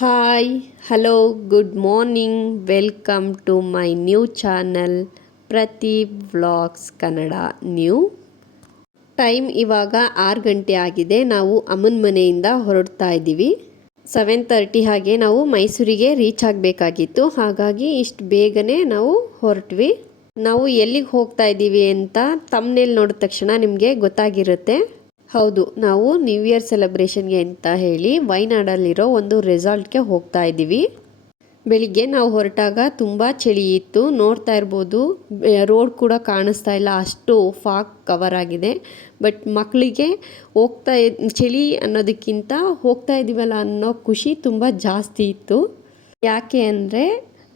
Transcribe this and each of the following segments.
Hi hello good morning welcome to my new channel Prateep vlogs Kannada new time ಇವಾಗ 6 ಗಂಟೆ ಆಗಿದೆ. ನಾವು ಅಮ್ಮನ ಮನೆಯಿಂದ ಹೊರಡ್ತಾ ಇದ್ದೀವಿ. 7:30 ಹಾಗೆ ನಾವು ಮೈಸೂರಿಗೆ ರೀಚ್ ಆಗಬೇಕಾಗಿತ್ತು. ಹಾಗಾಗಿ ಇಷ್ಟು ಬೇಗನೆ ನಾವು ಹೊರಟ್ವಿ. ನಾವು ಎಲ್ಲಿಗೆ ಹೋಗ್ತಾ ಇದ್ದೀವಿ ಅಂತ ತಮ್ನೇಲ್ ನೋಡಿದ ತಕ್ಷಣ ನಿಮಗೆ ಗೊತ್ತಾಗಿರುತ್ತೆ. ಹೌದು, ನಾವು ನ್ಯೂ ಇಯರ್ ಸೆಲೆಬ್ರೇಷನ್ಗೆ ಅಂತ ಹೇಳಿ ವೈನಾಡಲ್ಲಿರೋ ಒಂದು ರೆಸಾರ್ಟ್ಗೆ ಹೋಗ್ತಾ ಇದ್ದೀವಿ. ಬೆಳಿಗ್ಗೆ ನಾವು ಹೊರಟಾಗ ತುಂಬ ಚಳಿ ಇತ್ತು. ನೋಡ್ತಾ ಇರ್ಬೋದು, ರೋಡ್ ಕೂಡ ಕಾಣಿಸ್ತಾ ಇಲ್ಲ, ಅಷ್ಟು ಫಾಗ್ ಕವರ್ ಆಗಿದೆ. ಬಟ್ ಮಕ್ಕಳಿಗೆ ಚಳಿ ಅನ್ನೋದಕ್ಕಿಂತ ಹೋಗ್ತಾ ಇದ್ದೀವಲ್ಲ ಅನ್ನೋ ಖುಷಿ ತುಂಬ ಜಾಸ್ತಿ ಇತ್ತು. ಯಾಕೆ ಅಂದರೆ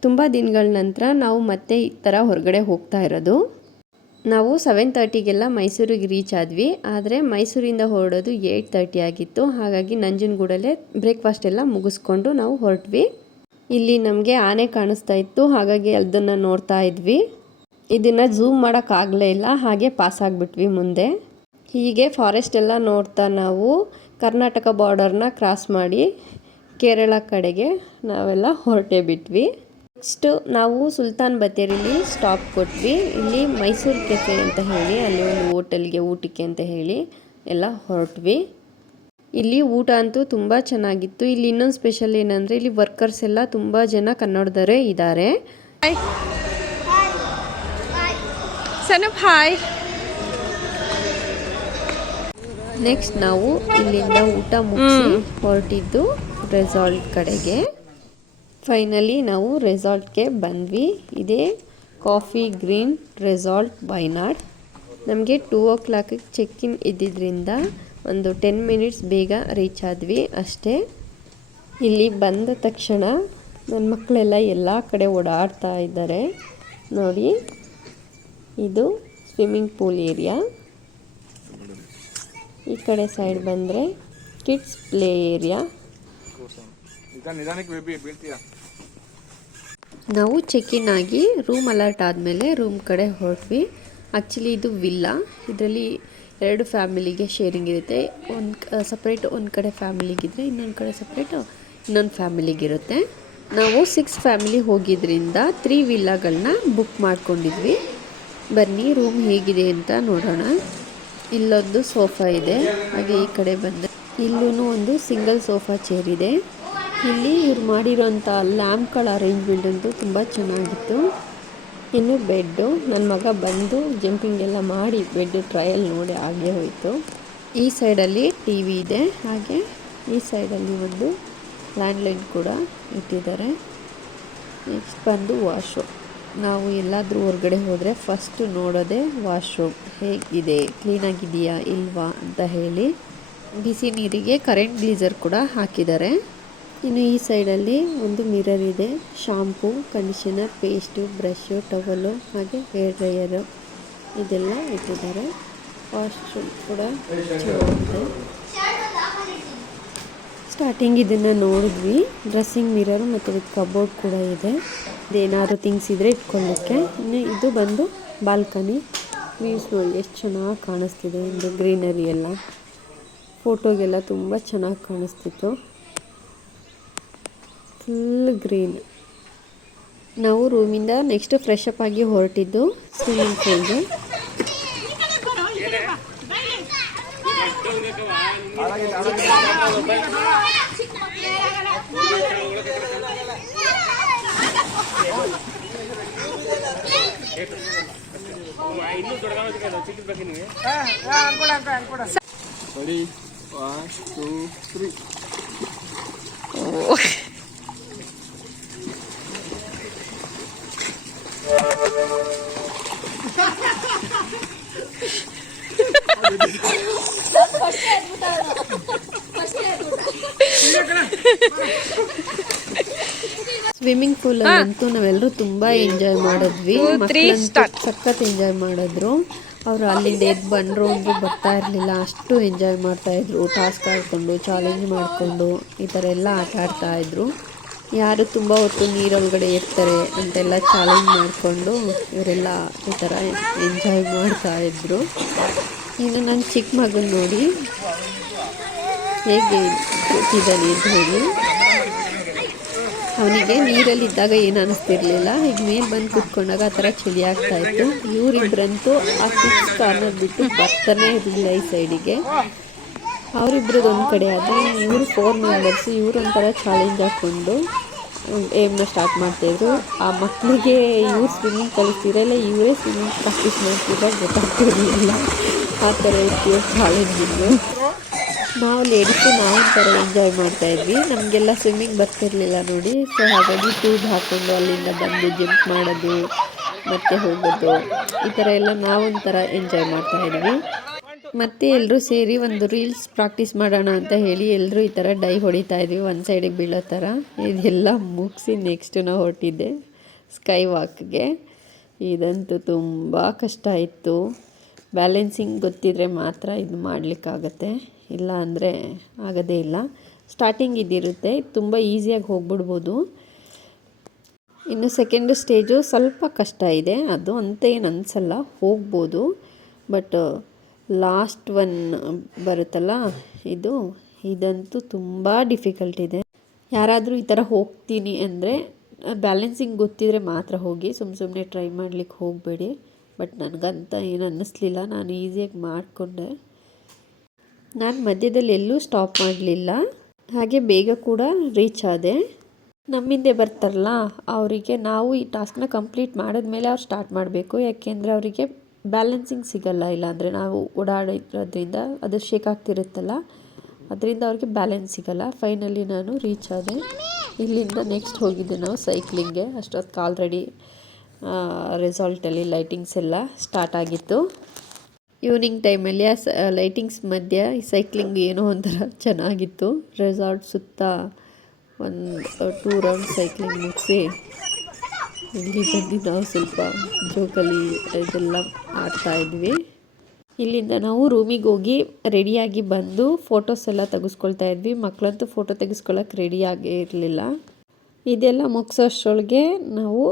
ತುಂಬ ದಿನಗಳ ನಂತರ ನಾವು ಮತ್ತೆ ಈ ಥರ ಹೊರಗಡೆ ಹೋಗ್ತಾ ಇರೋದು. ನಾವು 7:30ಗೆಲ್ಲ ಮೈಸೂರಿಗೆ ರೀಚ್ ಆದ್ವಿ. ಆದರೆ ಮೈಸೂರಿಂದ ಹೊರಡೋದು 8:30 ಆಗಿತ್ತು. ಹಾಗಾಗಿ ನಂಜನಗೂಡಲ್ಲೇ ಬ್ರೇಕ್ಫಾಸ್ಟ್ ಎಲ್ಲ ಮುಗಿಸ್ಕೊಂಡು ನಾವು ಹೊರಟ್ವಿ. ಇಲ್ಲಿ ನಮಗೆ ಆನೆ ಕಾಣಿಸ್ತಾ ಇತ್ತು, ಹಾಗಾಗಿ ಅದನ್ನು ನೋಡ್ತಾ ಇದ್ವಿ. ಇದನ್ನು ಝೂಮ್ ಮಾಡೋಕ್ಕಾಗಲೇ ಇಲ್ಲ, ಹಾಗೆ ಪಾಸ್ ಆಗಿಬಿಟ್ವಿ ಮುಂದೆ. ಹೀಗೆ ಫಾರೆಸ್ಟ್ ಎಲ್ಲ ನೋಡ್ತಾ ನಾವು ಕರ್ನಾಟಕ ಬಾರ್ಡರ್ನ ಕ್ರಾಸ್ ಮಾಡಿ ಕೇರಳ ಕಡೆಗೆ ನಾವೆಲ್ಲ ಹೊರಟೇ ಬಿಟ್ವಿ. ನೆಕ್ಸ್ಟ್ ನಾವು ಸುಲ್ತಾನ್ ಬತ್ತೇರಿಲಿ ಸ್ಟಾಪ್ ಕೊಟ್ವಿ. ಇಲ್ಲಿ ಮೈಸೂರು ಕೆಫೆ ಅಂತ ಹೇಳಿ ಅಲ್ಲಿ ಒಂದು ಹೋಟೆಲ್ಗೆ ಊಟಕ್ಕೆ ಅಂತ ಹೇಳಿ ಎಲ್ಲ ಹೊರಟ್ವಿ. ಇಲ್ಲಿ ಊಟ ಅಂತೂ ತುಂಬ ಚೆನ್ನಾಗಿತ್ತು. ಇಲ್ಲಿ ಇನ್ನೊಂದು ಸ್ಪೆಷಲ್ ಏನಂದರೆ ಇಲ್ಲಿ ವರ್ಕರ್ಸ್ ಎಲ್ಲ ತುಂಬ ಜನ ಕನ್ನಡದವರೇ ಇದ್ದಾರೆ. ನೆಕ್ಸ್ಟ್ ನಾವು ಇಲ್ಲಿಂದ ಊಟ ಮುಗಿಸಿ ಹೊರಟಿದ್ದು ರೆಸಾರ್ಟ್ ಕಡೆಗೆ. ಫೈನಲಿ ನಾವು ರೆಸಾರ್ಟ್ಗೆ ಬಂದ್ವಿ. ಇದೇ ಕಾಫಿ ಗ್ರೀನ್ ರೆಸಾರ್ಟ್ ವೈನಾಡ್. ನಮಗೆ 2 o'clock ಚೆಕ್-ಇನ್ ಇದ್ದಿದ್ದರಿಂದ ಒಂದು 10 minutes ಬೇಗ ರೀಚ್ ಆದ್ವಿ ಅಷ್ಟೇ. ಇಲ್ಲಿ ಬಂದ ತಕ್ಷಣ ನನ್ನ ಮಕ್ಕಳೆಲ್ಲ ಎಲ್ಲ ಕಡೆ ಓಡಾಡ್ತಾ ಇದ್ದಾರೆ ನೋಡಿ. ಇದು ಸ್ವಿಮ್ಮಿಂಗ್ ಪೂಲ್ ಏರಿಯಾ. ಈ ಕಡೆ ಸೈಡ್ ಬಂದರೆ ಕಿಡ್ಸ್ ಪ್ಲೇ ಏರಿಯಾ. ನಾವು ಚೆಕ್-ಇನ್ ಆಗಿ ರೂಮ್ ಅಲರ್ಟ್ ಆದಮೇಲೆ ರೂಮ್ ಕಡೆ ಹೊರಟ್ವಿ. ಆ್ಯಕ್ಚುಲಿ ಇದು ವಿಲ್ಲಾ. ಇದರಲ್ಲಿ 2 ಫ್ಯಾಮಿಲಿಗೆ ಶೇರಿಂಗ್ ಇರುತ್ತೆ. ಒಂದು ಸಪ್ರೇಟ್ ಒಂದು ಕಡೆ ಫ್ಯಾಮಿಲಿಗಿದ್ರೆ ಇನ್ನೊಂದು ಕಡೆ ಸಪ್ರೇಟ್ ಇನ್ನೊಂದು ಫ್ಯಾಮಿಲಿಗಿರುತ್ತೆ. ನಾವು 6 ಫ್ಯಾಮಿಲಿ ಹೋಗಿದ್ರಿಂದ 3 ವಿಲ್ಲಾಗಳನ್ನ ಬುಕ್ ಮಾಡ್ಕೊಂಡಿದ್ವಿ. ಬನ್ನಿ ರೂಮ್ ಹೇಗಿದೆ ಅಂತ ನೋಡೋಣ. ಇಲ್ಲೊಂದು ಸೋಫಾ ಇದೆ, ಹಾಗೆ ಈ ಕಡೆ ಬಂದರೆ ಇಲ್ಲೂ ಒಂದು ಸಿಂಗಲ್ ಸೋಫಾ ಚೇರ್ ಇದೆ. ಇಲ್ಲಿ ಇವ್ರು ಮಾಡಿರೋಂಥ ಲ್ಯಾಂಪ್ಗಳ ಅರೇಂಜ್ಮೆಂಟ್ ಅಂತೂ ತುಂಬ ಚೆನ್ನಾಗಿತ್ತು. ಇನ್ನು ಬೆಡ್ಡು, ನನ್ನ ಮಗ ಬಂದು ಜಂಪಿಂಗ್ ಎಲ್ಲ ಮಾಡಿ ಬೆಡ್ ಟ್ರಯಲ್ ನೋಡಿ ಆಗೇ ಹೋಯಿತು. ಈ ಸೈಡಲ್ಲಿ ಟಿ ವಿ ಇದೆ, ಹಾಗೆ ಈ ಸೈಡಲ್ಲಿ ಒಂದು ಲ್ಯಾಂಡ್ಲೈನ್ ಕೂಡ ಇಟ್ಟಿದ್ದಾರೆ. ನೆಕ್ಸ್ಟ್ ಬಂದು ವಾಶ್ರೂಮ್. ನಾವು ಎಲ್ಲಾದರೂ ಹೊರಗಡೆ ಹೋದರೆ ಫಸ್ಟ್ ನೋಡೋದೇ ವಾಶ್ರೂಮ್ ಹೇಗಿದೆ, ಕ್ಲೀನಾಗಿದೆಯಾ ಇಲ್ವಾ ಅಂತ ಹೇಳಿ. ಬಿಸಿ ನೀರಿಗೆ ಕರೆಂಟ್ ಗೀಸರ್ ಕೂಡ ಹಾಕಿದ್ದಾರೆ. ಇನ್ನು ಈ ಸೈಡಲ್ಲಿ ಒಂದು ಮಿರರ್ ಇದೆ. Shampoo, conditioner, paste, brush, towel, ಹಾಗೆ ಹೇರ್ ಡ್ರೈಯರು ಇದೆಲ್ಲ ಇಟ್ಟಿದ್ದಾರೆ. ವಾಶ್ರೂಮ್ ಕೂಡ ಚೆನ್ನಾಗಿದೆ. ಸ್ಟಾರ್ಟಿಂಗ್ ಇದನ್ನು ನೋಡಿದ್ವಿ. ಡ್ರೆಸ್ಸಿಂಗ್ ಮಿರರು ಮತ್ತು ವಿತ್ ಕಬೋರ್ಡ್ ಕೂಡ ಇದೆ. ಇದೇನಾದ್ರು ಥಿಂಗ್ಸ್ ಇದ್ದರೆ ಇಟ್ಕೊಳ್ಳೋಕ್ಕೆ. ಇನ್ನು ಇದು ಬಂದು ಬಾಲ್ಕನಿ. ವ್ಯೂಸ್ ನೋಡಿ ಎಷ್ಟು ಚೆನ್ನಾಗಿ ಕಾಣಿಸ್ತಿದೆ. ಒಂದು ಗ್ರೀನರಿ ಎಲ್ಲ ಫೋಟೋಗೆಲ್ಲ ತುಂಬ ಚೆನ್ನಾಗಿ ಕಾಣಿಸ್ತಿತ್ತು. Full green. ನಾವು ರೂಮಿಂದ ನೆಕ್ಸ್ಟ್ ಫ್ರೆಶ್ ಅಪ್ ಆಗಿ ಹೊರಟಿದ್ದು ಸ್ವಿಮ್ಮಿಂಗ್ ಪೂಲ್ಗೆ. Ready? 1, 2, 3. ಸ್ವಿಮ್ಮಿಂಗ್ ಪೂಲ್ ಅಂತೂ ನಾವೆಲ್ಲರೂ ತುಂಬ ಎಂಜಾಯ್ ಮಾಡಿದ್ವಿ. ಸಖತ್ ಎಂಜಾಯ್ ಮಾಡಿದ್ರು. ಅವರು ಅಲ್ಲಿಂದ ಎದ್ದು ಬಂದರು ಅಂದರೂ ಬರ್ತಾ ಇರಲಿಲ್ಲ, ಅಷ್ಟು ಎಂಜಾಯ್ ಮಾಡ್ತಾಯಿದ್ರು. ಟಾಸ್ಕ್ ಆಡಿಕೊಂಡು ಚಾಲೆಂಜ್ ಮಾಡಿಕೊಂಡು ಈ ಥರ ಎಲ್ಲ ಆಟ ಆಡ್ತಾಯಿದ್ರು. ಯಾರು ತುಂಬ ಹೊತ್ತು ನೀರೊಳಗಡೆ ಇರ್ತಾರೆ ಅಂತೆಲ್ಲ ಚಾಲೆಂಜ್ ಮಾಡಿಕೊಂಡು ಇವರೆಲ್ಲ ಈ ಥರ ಎಂಜಾಯ್ ಮಾಡ್ತಾಯಿದ್ರು. ಇನ್ನು ನನ್ನ ಚಿಕ್ಕ ಮಗನ ನೋಡಿ ಹೇಗೆ ಕೂತಿದ್ದಾನೆ ಅಂತ ಹೇಳಿ. ಅವನಿಗೆ ನೀರಲ್ಲಿದ್ದಾಗ ಏನು ಅನ್ನಿಸ್ತಿರ್ಲಿಲ್ಲ, ಈಗ ಮೇಲೆ ಬಂದು ಕೂತ್ಕೊಂಡಾಗ ಆ ಥರ ಚಳಿ ಆಗ್ತಾ ಇತ್ತು. ಇವರಿಬ್ಬರಂತೂ ಆ 6 ಕಾರ್ನರ್ ಬಿಟ್ಟು ಬರ್ತಾನೆ ಇರಲಿಲ್ಲ ಈ ಸೈಡಿಗೆ. ಅವರಿಬ್ರದ್ದು ಒಂದು ಕಡೆ ಆದರೆ ಇವರು 4 ಮೆಂಬರ್ಸು ಇವರು ಒಂಥರ ಚಾಲೆಂಜ್ ಹಾಕ್ಕೊಂಡು ಏಮ್ನ ಸ್ಟಾರ್ಟ್ ಮಾಡ್ತಾಯಿದ್ರು. ಆ ಮಕ್ಕಳಿಗೆ ಇವ್ರು ಸ್ವಿಮ್ಮಿಂಗ್ ಕಲಿಸ್ತಿರಲ್ಲ, ಇವರೇ ಸ್ವಿಮ್ಮಿಂಗ್ ಪ್ರಾಕ್ಟೀಸ್ ಮಾಡ್ತಿದ್ದ ಗೊತ್ತಾಗ್ತಿರಲಿಲ್ಲ. ಆ ಥರ ಇತ್ತು ಚಾಲೆಂಜಿಂಗು. ನಾವು ಲೇಡೀಸು ನಾವೊಂಥರ ಎಂಜಾಯ್ ಮಾಡ್ತಾಯಿದ್ವಿ. ನಮಗೆಲ್ಲ ಸ್ವಿಮ್ಮಿಂಗ್ ಬರ್ತಿರಲಿಲ್ಲ ನೋಡಿ. ಸೊ ಹಾಗಾಗಿ ಟ್ಯೂಬ್ ಹಾಕ್ಕೊಂಡು ಅಲ್ಲಿಂದ ಬಂದು ಜಂಪ್ ಮಾಡೋದು ಮತ್ತು ಹೋಗೋದು, ಈ ಥರ ಎಲ್ಲ ನಾವೊಂಥರ ಎಂಜಾಯ್ ಮಾಡ್ತಾಯಿದ್ವಿ. ಮತ್ತು ಎಲ್ಲರೂ ಸೇರಿ ಒಂದು ರೀಲ್ಸ್ ಪ್ರಾಕ್ಟೀಸ್ ಮಾಡೋಣ ಅಂತ ಹೇಳಿ ಎಲ್ಲರೂ ಈ ಥರ ಡೈ ಹೊಡಿತಾ ಇದ್ವಿ, ಒಂದು ಸೈಡಿಗೆ ಬೀಳೋ ಥರ. ಇದೆಲ್ಲ ಮುಗಿಸಿ ನೆಕ್ಸ್ಟ್ ನಾವು ಹೊರಟಿದ್ದೆ ಸ್ಕೈ ವಾಕ್ಗೆ. ಇದಂತೂ ತುಂಬ ಕಷ್ಟ ಇತ್ತು. ಬ್ಯಾಲೆನ್ಸಿಂಗ್ ಗೊತ್ತಿದ್ರೆ ಮಾತ್ರ ಇದು ಮಾಡಲಿಕ್ಕಾಗತ್ತೆ, ಇಲ್ಲ ಅಂದರೆ ಆಗೋದೇ ಇಲ್ಲ. ಸ್ಟಾರ್ಟಿಂಗ್ ಇದಿರುತ್ತೆ, ತುಂಬ ಈಸಿಯಾಗಿ ಹೋಗ್ಬಿಡ್ಬೋದು. ಇನ್ನು ಸೆಕೆಂಡ್ ಸ್ಟೇಜು ಸ್ವಲ್ಪ ಕಷ್ಟ ಇದೆ, ಅದು ಅಂತ ಏನು ಅನಿಸಲ್ಲ, ಹೋಗ್ಬೋದು. ಬಟ್ ಲಾಸ್ಟ್ ಒನ್ ಬರುತ್ತಲ್ಲ ಇದಂತೂ ತುಂಬ ಡಿಫಿಕಲ್ಟ್ ಇದೆ. ಯಾರಾದರೂ ಈ ಥರ ಹೋಗ್ತೀನಿ ಅಂದರೆ ಬ್ಯಾಲೆನ್ಸಿಂಗ್ ಗೊತ್ತಿದ್ರೆ ಮಾತ್ರ ಹೋಗಿ, ಸುಮ್ಮನೆ ಟ್ರೈ ಮಾಡ್ಲಿಕ್ಕೆ ಹೋಗಬೇಡಿ. ಬಟ್ ನನಗಂತ ಏನು ಅನ್ನಿಸ್ಲಿಲ್ಲ, ನಾನು ಈಸಿಯಾಗಿ ಮಾಡಿಕೊಂಡೆ. ನಾನು ಮಧ್ಯದಲ್ಲಿ ಎಲ್ಲೂ ಸ್ಟಾಪ್ ಮಾಡಲಿಲ್ಲ, ಹಾಗೆ ಬೇಗ ಕೂಡ ರೀಚ್ ಆದೆ. ನಮ್ಮಿಂದೆ ಬರ್ತಾರಲ್ಲ ಅವರಿಗೆ ನಾವು ಈ ಟಾಸ್ಕ್ನ ಕಂಪ್ಲೀಟ್ ಮಾಡಿದ್ಮೇಲೆ ಅವ್ರು ಸ್ಟಾರ್ಟ್ ಮಾಡಬೇಕು, ಯಾಕೆಂದರೆ ಅವರಿಗೆ ಬ್ಯಾಲೆನ್ಸಿಂಗ್ ಸಿಗಲ್ಲ. ಇಲ್ಲಾಂದರೆ ನಾವು ಓಡಾಡಿರೋದ್ರಿಂದ ಅದು ಶೇಕ್ ಆಗ್ತಿರುತ್ತಲ್ಲ, ಅದರಿಂದ ಅವ್ರಿಗೆ ಬ್ಯಾಲೆನ್ಸ್ ಸಿಗಲ್ಲ. ಫೈನಲಿ ನಾನು ರೀಚ್ ಆದೆ. ಇಲ್ಲಿಂದ ನೆಕ್ಸ್ಟ್ ಹೋಗಿದ್ದೆ ನಾವು ಸೈಕ್ಲಿಂಗ್ಗೆ. ಅಷ್ಟೊತ್ತಿಗೆ ಆಲ್ರೆಡಿ ರೆಸಾರ್ಟಲ್ಲಿ ಲೈಟಿಂಗ್ಸ್ ಎಲ್ಲ ಸ್ಟಾರ್ಟ್ ಆಗಿತ್ತು. ಈವ್ನಿಂಗ್ ಟೈಮಲ್ಲಿ ಆ ಲೈಟಿಂಗ್ಸ್ ಮಧ್ಯೆ ಈ ಸೈಕ್ಲಿಂಗ್ ಏನೋ ಒಂಥರ ಚೆನ್ನಾಗಿತ್ತು. ರೆಸಾರ್ಟ್ ಸುತ್ತ ಒಂದು 2 ರೌಂಡ್ ಸೈಕ್ಲಿಂಗ್ ಮುಗಿಸಿ ಇಲ್ಲಿ ಬಂದು ನಾವು ಸ್ವಲ್ಪ ಜೋಕಲಿ ಇದೆಲ್ಲ ಆಡ್ತಾಯಿದ್ವಿ. ಇಲ್ಲಿಂದ ನಾವು ರೂಮಿಗೆ ಹೋಗಿ ರೆಡಿಯಾಗಿ ಬಂದು ಫೋಟೋಸ್ ಎಲ್ಲ ತೆಗೆಸ್ಕೊಳ್ತಾ ಇದ್ವಿ. ಮಕ್ಕಳಂತೂ ಫೋಟೋ ತೆಗೆಸ್ಕೊಳ್ಳೋಕೆ ರೆಡಿಯಾಗೇ ಇರಲಿಲ್ಲ. ಇದೆಲ್ಲ ಮುಗಿಸೋಷ್ಟರೊಳಗೆ ನಾವು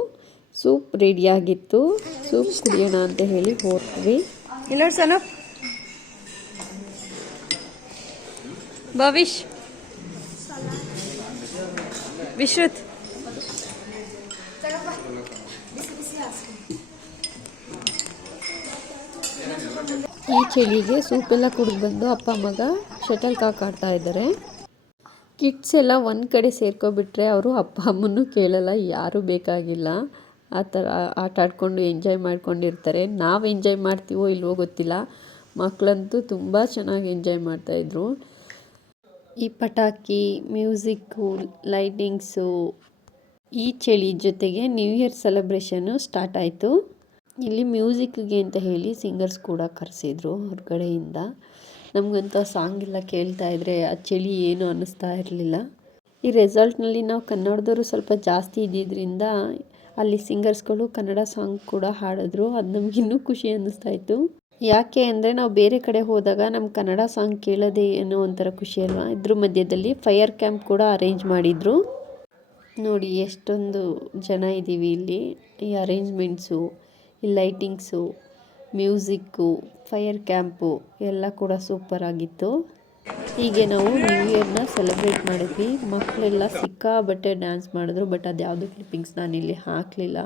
ಸೂಪ್ ರೆಡಿಯಾಗಿತ್ತು. ಸೂಪ್ ಕುಡಿಯೋಣ ಅಂತ ಹೇಳಿ ಹೋದ್ವಿ. ಇಲ್ಲ ಸನ ಭವಿಷ್ ವಿಶ್ರುತ್ ಈ ಚಳಿಗೆ ಸೂಪೆಲ್ಲ ಕುಡಿದು ಬಂದು ಅಪ್ಪ ಮಗ ಶಟಲ್ ಕಾಕ್ ಆಡ್ತಾ ಇದ್ದಾರೆ. ಕಿಡ್ಸ್ ಎಲ್ಲ ಒಂದು ಕಡೆ ಸೇರ್ಕೊಬಿಟ್ರೆ ಅವರು ಅಪ್ಪ ಅಮ್ಮನೂ ಕೇಳಲ್ಲ, ಯಾರೂ ಬೇಕಾಗಿಲ್ಲ. ಆ ಥರ ಆಟ ಆಡ್ಕೊಂಡು ಎಂಜಾಯ್ ಮಾಡ್ಕೊಂಡಿರ್ತಾರೆ. ನಾವು ಎಂಜಾಯ್ ಮಾಡ್ತೀವೋ ಇಲ್ವೋ ಗೊತ್ತಿಲ್ಲ, ಮಕ್ಕಳಂತೂ ತುಂಬ ಚೆನ್ನಾಗಿ ಎಂಜಾಯ್ ಮಾಡ್ತಾಯಿದ್ರು. ಈ ಪಟಾಕಿ, ಮ್ಯೂಸಿಕ್ಕು, ಲೈಟಿಂಗ್ಸು, ಈ ಚಳಿ ಜೊತೆಗೆ ನ್ಯೂ ಇಯರ್ ಸೆಲೆಬ್ರೇಷನ್ನು ಸ್ಟಾರ್ಟ್ ಆಯಿತು. ಇಲ್ಲಿ ಮ್ಯೂಸಿಕ್ಗೆ ಅಂತ ಹೇಳಿ ಸಿಂಗರ್ಸ್ ಕೂಡ ಕರೆಸಿದ್ರು ಹೊರಗಡೆಯಿಂದ. ನಮಗಂತ ಸಾಂಗ್ ಎಲ್ಲ ಕೇಳ್ತಾ ಇದ್ದರೆ ಆ ಚಳಿ ಏನು ಅನ್ನಿಸ್ತಾ ಇರಲಿಲ್ಲ. ಈ ರೆಸಾರ್ಟ್ನಲ್ಲಿ ನಾವು ಕನ್ನಡದವರು ಸ್ವಲ್ಪ ಜಾಸ್ತಿ ಇದ್ದಿದ್ದರಿಂದ ಅಲ್ಲಿ ಸಿಂಗರ್ಸ್ಗಳು ಕನ್ನಡ ಸಾಂಗ್ ಕೂಡ ಹಾಡಿದ್ರು. ಅದು ನಮಗಿನ್ನೂ ಖುಷಿ ಅನ್ನಿಸ್ತಾ ಇತ್ತು. ಯಾಕೆ ಅಂದರೆ ನಾವು ಬೇರೆ ಕಡೆ ಹೋದಾಗ ನಮ್ಮ ಕನ್ನಡ ಸಾಂಗ್ ಕೇಳೋದೇ ಏನೋ ಒಂಥರ ಖುಷಿ ಅಲ್ವಾ. ಇದ್ರ ಮಧ್ಯದಲ್ಲಿ ಫೈರ್ ಕ್ಯಾಂಪ್ ಕೂಡ ಅರೇಂಜ್ ಮಾಡಿದರು. ನೋಡಿ ಎಷ್ಟೊಂದು ಜನ ಇದ್ದೀವಿ ಇಲ್ಲಿ. ಈ ಅರೇಂಜ್ಮೆಂಟ್ಸು, ಈ ಲೈಟಿಂಗ್ಸು, ಮ್ಯೂಸಿಕ್ಕು, ಫೈರ್ ಕ್ಯಾಂಪು ಎಲ್ಲ ಕೂಡ ಸೂಪರ್ ಆಗಿತ್ತು. ಹೀಗೆ ನಾವು ನ್ಯೂ ಇಯರ್ನ ಸೆಲೆಬ್ರೇಟ್ ಮಾಡಿದ್ವಿ. ಮಕ್ಕಳೆಲ್ಲ ಸಿಕ್ಕಾಬಟ್ಟೆ ಡ್ಯಾನ್ಸ್ ಮಾಡಿದ್ರು. ಬಟ್ ಅದು ಯಾವುದು ಕ್ಲಿಪ್ಪಿಂಗ್ಸ್ ನಾನಿಲ್ಲಿ ಹಾಕಲಿಲ್ಲ.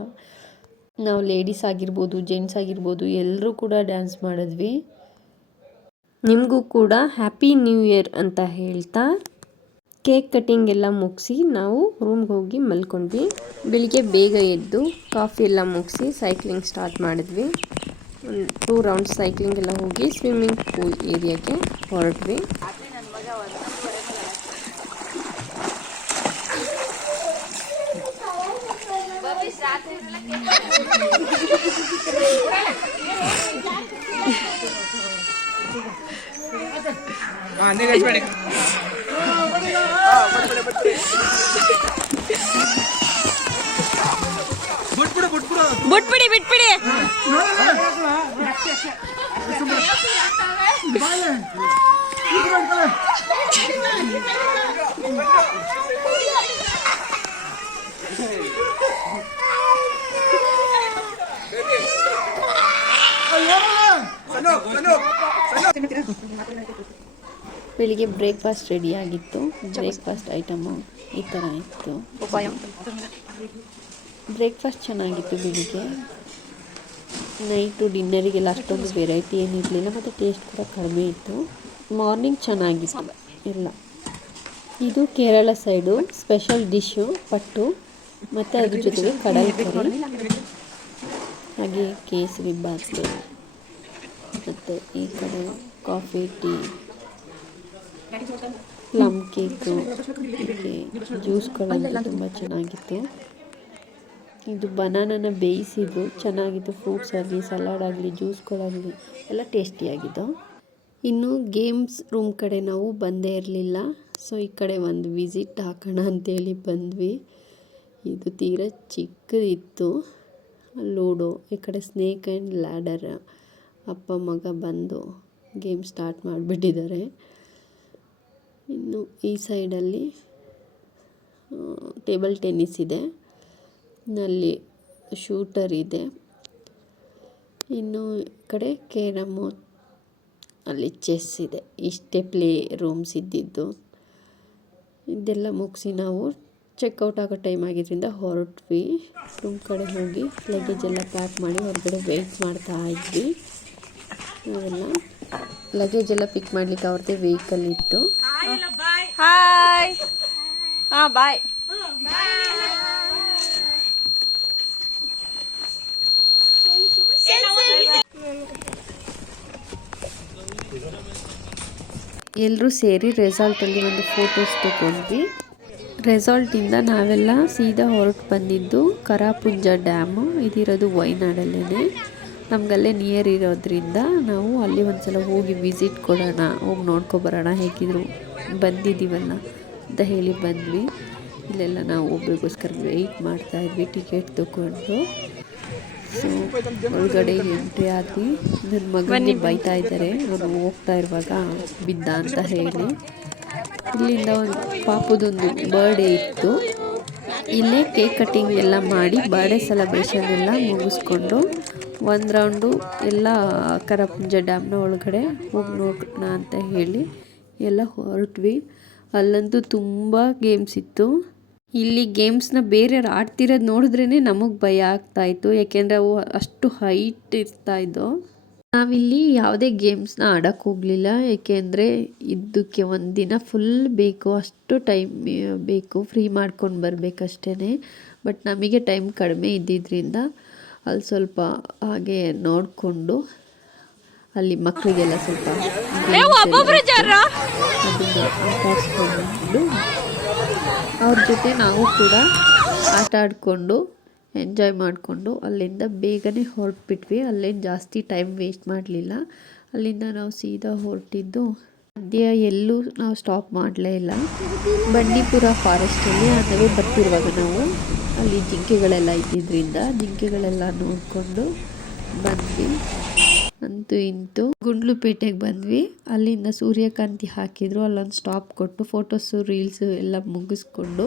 ನಾವು ಲೇಡೀಸ್ ಆಗಿರ್ಬೋದು, ಜೆಂಟ್ಸ್ ಆಗಿರ್ಬೋದು, ಎಲ್ಲರೂ ಕೂಡ ಡ್ಯಾನ್ಸ್ ಮಾಡಿದ್ವಿ. ನಿಮಗೂ ಕೂಡ ಹ್ಯಾಪಿ ನ್ಯೂ ಇಯರ್ ಅಂತ ಹೇಳ್ತಾ ಕೇಕ್ ಕಟ್ಟಿಂಗ್ ಎಲ್ಲ ಮುಗಿಸಿ ನಾವು ರೂಮ್ಗೆ ಹೋಗಿ ಮಲ್ಕೊಂಡ್ವಿ. ಬೆಳಿಗ್ಗೆ ಬೇಗ ಎದ್ದು ಕಾಫಿ ಎಲ್ಲ ಮುಗಿಸಿ ಸೈಕ್ಲಿಂಗ್ ಸ್ಟಾರ್ಟ್ ಮಾಡಿದ್ವಿ. ಒಂದು 2 ರೌಂಡ್ ಸೈಕ್ಲಿಂಗ್ ಎಲ್ಲ ಹೋಗಿ ಸ್ವಿಮ್ಮಿಂಗ್ ಪೂಲ್ ಏರಿಯಾಗೆ ಹೊರಟ್ವಿ. ಬಿಟ್ಬಿಡಿ ಬಿಟ್ಬಿಡಿ. ಬೆಳಿಗ್ಗೆ ಬ್ರೇಕ್ಫಾಸ್ಟ್ ರೆಡಿ ಆಗಿತ್ತು. ಬ್ರೇಕ್ಫಾಸ್ಟ್ ಐಟಮು ಈ ಥರ ಇತ್ತು. ಬ್ರೇಕ್ಫಾಸ್ಟ್ ಚೆನ್ನಾಗಿತ್ತು ಬೆಳಿಗ್ಗೆ. ನೈಟು ಡಿನ್ನರಿಗೆಲ್ಲ ಅಷ್ಟೊಂದು ವೆರೈಟಿ ಏನಿರಲಿಲ್ಲ ಮತ್ತು ಟೇಸ್ಟ್ ಕೂಡ ಕಡಿಮೆ ಇತ್ತು. ಮಾರ್ನಿಂಗ್ ಚೆನ್ನಾಗಿತ್ತು ಎಲ್ಲ. ಇದು ಕೇರಳ ಸೈಡು ಸ್ಪೆಷಲ್ ಡಿಶ್ಶು ಪಟ್ಟು ಮತ್ತು ಅದ್ರ ಜೊತೆಗೆ ಕಡಲೆ ಕರಿ, ಹಾಗೆ ಕೇಸರಿ ಬಾತು, ಮತ್ತು ಈ ಕಡೆ ಕಾಫಿ, ಟೀ, ಪ್ಲಮ್ ಕೇಕು, ಹೀಗೆ ಜ್ಯೂಸ್ಗಳಂತೂ ತುಂಬ ಚೆನ್ನಾಗಿತ್ತು. ಇದು ಬನಾನನ ಬೇಯಿಸಿದ್ದು ಚೆನ್ನಾಗಿತ್ತು. ಫ್ರೂಟ್ಸ್ ಆಗಲಿ, ಸಲಾಡ್ ಆಗಲಿ, ಜ್ಯೂಸ್ಗಳಾಗಲಿ ಎಲ್ಲ ಟೇಸ್ಟಿಯಾಗಿತ್ತು. ಇನ್ನು ಗೇಮ್ಸ್ ರೂಮ್ ಕಡೆ ನಾವು ಬಂದೇ ಇರಲಿಲ್ಲ. ಸೊ ಈ ಕಡೆ ಒಂದು ವಿಸಿಟ್ ಹಾಕೋಣ ಅಂತೇಳಿ ಬಂದ್ವಿ. ಇದು ತೀರಾ ಚಿಕ್ಕದಿತ್ತು. ಲೂಡೋ, ಈ ಕಡೆ ಸ್ನೇಕ್ ಆ್ಯಂಡ್ ಲ್ಯಾಡರ್. ಅಪ್ಪ ಮಗ ಬಂದು ಗೇಮ್ ಸ್ಟಾರ್ಟ್ ಮಾಡಿಬಿಟ್ಟಿದ್ದಾರೆ. ಇನ್ನು ಈ ಸೈಡಲ್ಲಿ ಟೇಬಲ್ ಟೆನ್ನಿಸ್ ಇದೆ, ನಲ್ಲಿ ಶೂಟರ್ ಇದೆ. ಇನ್ನು ಈ ಕಡೆ ಕೇರಮು, ಅಲ್ಲಿ ಚೆಸ್ ಇದೆ. ಇಷ್ಟೇ ಪ್ಲೇ ರೂಮ್ಸ್ ಇದ್ದಿದ್ದು. ಇದೆಲ್ಲ ಮುಗಿಸಿ ನಾವು ಚೆಕ್ಔಟ್ ಆಗೋ ಟೈಮ್ ಆಗಿದ್ದರಿಂದ ಹೊರಟ್ವಿ. ರೂಮ್ ಕಡೆ ಹೋಗಿ ಲಗೇಜ್ ಎಲ್ಲ ಪ್ಯಾಕ್ ಮಾಡಿ ಹೊರಗಡೆ ವೆಯ್ಟ್ ಮಾಡ್ತಾ ಇದ್ವಿ. ನಾವೆಲ್ಲ ಲಗೇಜ್ ಎಲ್ಲ ಪಿಕ್ ಮಾಡಲಿಕ್ಕೆ ಅವ್ರದ್ದೇ ವೆಹಿಕಲ್ ಇತ್ತು. ಹಾಯ್. ಹಾಂ ಬಾಯ್. ಎಲ್ಲರೂ ಸೇರಿ ರೆಸಾರ್ಟಲ್ಲಿ ಒಂದು ಫೋಟೋಸ್ ತಗೊಂಡ್ವಿ. ರೆಸಾರ್ಟಿಂದ ನಾವೆಲ್ಲ ಸೀದಾ ಹೊರಟು ಬಂದಿದ್ದು ಕರಾಪುಂಜ ಡ್ಯಾಮು. ಇದಿರೋದು ವಯನಾಡಲ್ಲೇ. ನಮಗಲ್ಲೇ ನಿಯರ್ ಇರೋದ್ರಿಂದ ನಾವು ಅಲ್ಲಿ ಒಂದ್ಸಲ ಹೋಗಿ ವಿಸಿಟ್ ಕೊಡೋಣ, ಹೋಗಿ ನೋಡ್ಕೊಬರೋಣ, ಹೇಗಿದ್ರು ಬಂದಿದ್ದೀವಲ್ಲ ಅಂತ ಹೇಳಿ ಬಂದ್ವಿ. ಇಲ್ಲೆಲ್ಲ ನಾವು ಒಬ್ರಿಗೋಸ್ಕರ ವೆಯ್ಟ್ ಮಾಡ್ತಾಯಿದ್ವಿ ಟಿಕೆಟ್ ತಗೊಂಡು. ಸೊ ಒಳಗಡೆ ಎಂಟ್ರಿ ಆದ್ವಿ. ನನ್ನ ಮಗನಿಗೆ ಬೈತಾ ಇದ್ದಾರೆ, ಅವನು ಹೋಗ್ತಾ ಇರುವಾಗ ಬಿದ್ದ ಅಂತ ಹೇಳಿ. ಇಲ್ಲಿಂದ ಒಂದು ಪಾಪದೊಂದು ಬರ್ಡೇ ಇತ್ತು. ಇಲ್ಲೇ ಕೇಕ್ ಕಟ್ಟಿಂಗ್ ಎಲ್ಲ ಮಾಡಿ ಬರ್ಡೇ ಸೆಲೆಬ್ರೇಷನ್ ಎಲ್ಲ ಮುಗಿಸ್ಕೊಂಡು ಒಂದು ರೌಂಡು ಎಲ್ಲ ಕರಾಪುಂಜ ಡ್ಯಾಮ್ನ ಒಳಗಡೆ ಹೋಗಿ ನೋಡೋಣ ಅಂತ ಹೇಳಿ ಎಲ್ಲ ಹೊರಟ್ವಿ. ಅಲ್ಲಂತೂ ತುಂಬ ಗೇಮ್ಸ್ ಇತ್ತು. ಇಲ್ಲಿ ಗೇಮ್ಸ್ನ ಬೇರೆಯವ್ರು ಆಡ್ತಿರೋದು ನೋಡಿದ್ರೇ ನಮಗೆ ಭಯ ಆಗ್ತಾಯಿತ್ತು, ಯಾಕೆಂದರೆ ಅವು ಅಷ್ಟು ಹೈಟ್ ಇರ್ತಾಯಿದ್ದೋ. ನಾವಿಲ್ಲಿ ಯಾವುದೇ ಗೇಮ್ಸ್ನ ಆಡೋಕ್ಕೆ ಹೋಗಲಿಲ್ಲ, ಏಕೆಂದರೆ ಇದಕ್ಕೆ ಒಂದು ದಿನ ಫುಲ್ ಬೇಕು, ಅಷ್ಟು ಟೈಮ್ ಬೇಕು, ಫ್ರೀ ಮಾಡ್ಕೊಂಡು ಬರಬೇಕಷ್ಟೇ. ಬಟ್ ನಮಗೆ ಟೈಮ್ ಕಡಿಮೆ ಇದ್ದಿದ್ದರಿಂದ ಅಲ್ಲಿ ಸ್ವಲ್ಪ ಹಾಗೆ ನೋಡಿಕೊಂಡು ಅಲ್ಲಿ ಮಕ್ಕಳಿಗೆಲ್ಲ ಸ್ವಲ್ಪ ಅದನ್ನು ಆಟಾಡಿಸ್ಕೊಂಡು ಅವ್ರ ಜೊತೆ ನಾವು ಕೂಡ ಆಟ ಆಡಿಕೊಂಡು ಎಂಜಾಯ್ ಮಾಡಿಕೊಂಡು ಅಲ್ಲಿಂದ ಬೇಗನೆ ಹೊರಟ್ಬಿಟ್ವಿ. ಅಲ್ಲೇನು ಜಾಸ್ತಿ ಟೈಮ್ ವೇಸ್ಟ್ ಮಾಡಲಿಲ್ಲ. ಅಲ್ಲಿಂದ ನಾವು ಸೀದಾ ಹೊರಟಿದ್ದು ಮಧ್ಯ ಎಲ್ಲೂ ನಾವು ಸ್ಟಾಪ್ ಮಾಡಲೇ ಇಲ್ಲ. ಬಂಡೀಪುರ ಫಾರೆಸ್ಟಲ್ಲಿ ಅಂದರೆ ಬರ್ತಿರುವಾಗ ನಾವು ಅಲ್ಲಿ ಜಿಂಕೆಗಳೆಲ್ಲ ಇದ್ದಿದ್ದರಿಂದ ಜಿಂಕೆಗಳೆಲ್ಲ ನೋಡಿಕೊಂಡು ಬಂದ್ವಿ. ಅಂತೂ ಇಂತೂ ಗುಂಡ್ಲುಪೇಟೆಗೆ ಬಂದ್ವಿ. ಅಲ್ಲಿಂದ ಸೂರ್ಯಕಾಂತಿ ಹಾಕಿದ್ರು, ಅಲ್ಲೊಂದು ಸ್ಟಾಪ್ ಕೊಟ್ಟು ಫೋಟೋಸು ರೀಲ್ಸು ಎಲ್ಲ ಮುಗಿಸ್ಕೊಂಡು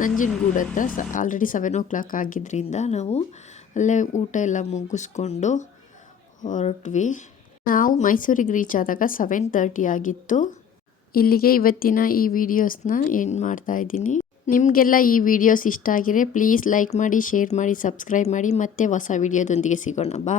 ನಂಜನಗೂಡು ಹತ್ರ ಆಲ್ರೆಡಿ 7 o'clock ಆಗಿದ್ದರಿಂದ ನಾವು ಅಲ್ಲೇ ಊಟ ಎಲ್ಲ ಮುಗಿಸ್ಕೊಂಡು ಹೊರಟ್ವಿ. ನಾವು ಮೈಸೂರಿಗೆ ರೀಚ್ ಆದಾಗ 7:30 ಆಗಿತ್ತು. ಇಲ್ಲಿಗೆ ಇವತ್ತಿನ ಈ ವಿಡಿಯೋಸ್ನ ಎಂಡ್ ಮಾಡ್ತಾ ಇದ್ದೀನಿ. ನಿಮಗೆಲ್ಲ ಈ ವಿಡಿಯೋಸ್ ಇಷ್ಟ ಆಗಿದ್ರೆ ಪ್ಲೀಸ್ ಲೈಕ್ ಮಾಡಿ, ಶೇರ್ ಮಾಡಿ, ಸಬ್ಸ್ಕ್ರೈಬ್ ಮಾಡಿ. ಮತ್ತೆ ಹೊಸ ವಿಡಿಯೋದೊಂದಿಗೆ ಸಿಗೋಣ. ಬಾಯ್.